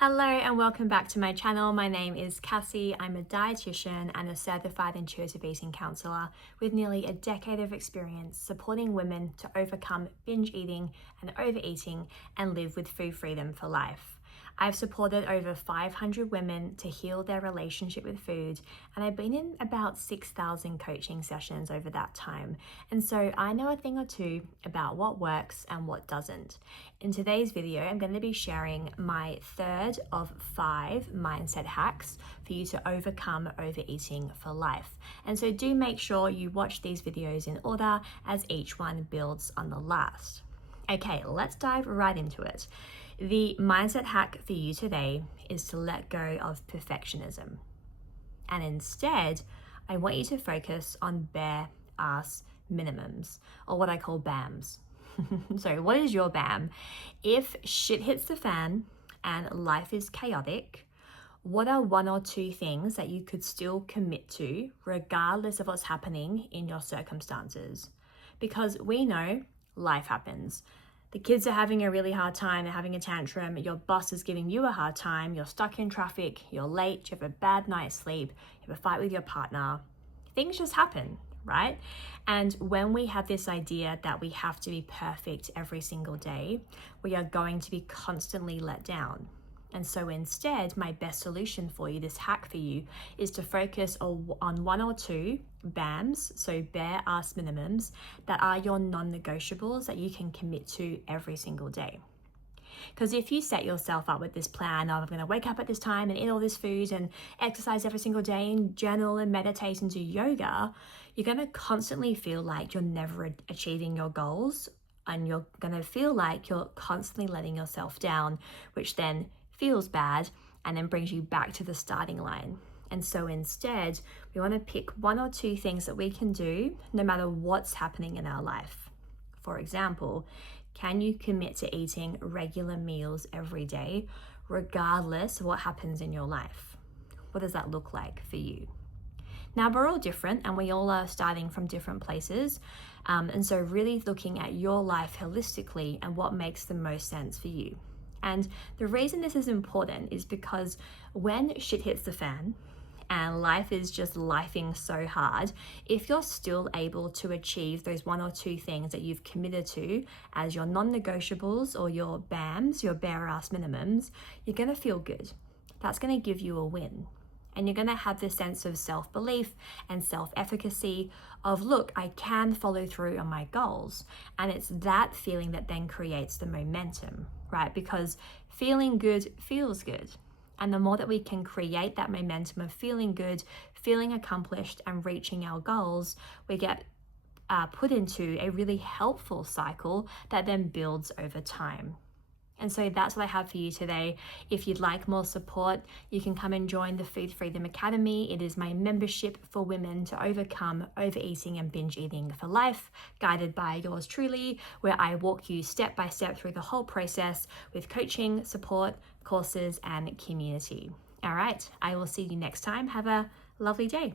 Hello and welcome back to my channel. My name is Cassie. I'm a dietitian and a certified intuitive eating counsellor with nearly a decade of experience supporting women to overcome binge eating and overeating and live with food freedom for life. I've supported over 500 women to heal their relationship with food, and I've been in about 6,000 coaching sessions over that time. And so I know a thing or two about what works and what doesn't. In today's video, I'm going to be sharing my third of 5 mindset hacks for you to overcome overeating for life. And so do make sure you watch these videos in order as each one builds on the last. Okay, let's dive right into it. The mindset hack for you today is to let go of perfectionism. And instead, I want you to focus on bare ass minimums, or what I call BAMs. So what is your BAM? If shit hits the fan and life is chaotic, what are 1 or 2 things that you could still commit to regardless of what's happening in your circumstances? Because we know life happens. The kids are having a really hard time, they're having a tantrum, your boss is giving you a hard time, you're stuck in traffic, you're late, you have a bad night's sleep, you have a fight with your partner. Things just happen, right? And when we have this idea that we have to be perfect every single day, we are going to be constantly let down. And so instead, my best solution for you, this hack for you, is to focus on 1 or 2 BAMs, so bare ass minimums, that are your non-negotiables that you can commit to every single day. Because if you set yourself up with this plan of I'm going to wake up at this time and eat all this food and exercise every single day and journal and meditate and do yoga, you're going to constantly feel like you're never achieving your goals, and you're going to feel like you're constantly letting yourself down, which then feels bad and then brings you back to the starting line. And so instead, we want to pick 1 or 2 things that we can do no matter what's happening in our life. For example, can you commit to eating regular meals every day, regardless of what happens in your life? What does that look like for you? Now, we're all different and we all are starting from different places. And so really looking at your life holistically and what makes the most sense for you. And the reason this is important is because when shit hits the fan and life is just lifing so hard, if you're still able to achieve those 1 or 2 things that you've committed to as your non-negotiables or your BAMs, your bare ass minimums, you're going to feel good. That's going to give you a win. And you're going to have this sense of self-belief and self-efficacy of, look, I can follow through on my goals. And it's that feeling that then creates the momentum, right? Because feeling good feels good. And the more that we can create that momentum of feeling good, feeling accomplished, and reaching our goals, we get put into a really helpful cycle that then builds over time. And so that's what I have for you today. If you'd like more support, you can come and join the Food Freedom Academy. It is my membership for women to overcome overeating and binge eating for life, guided by yours truly, where I walk you step by step through the whole process with coaching, support, courses, and community. All right, I will see you next time. Have a lovely day.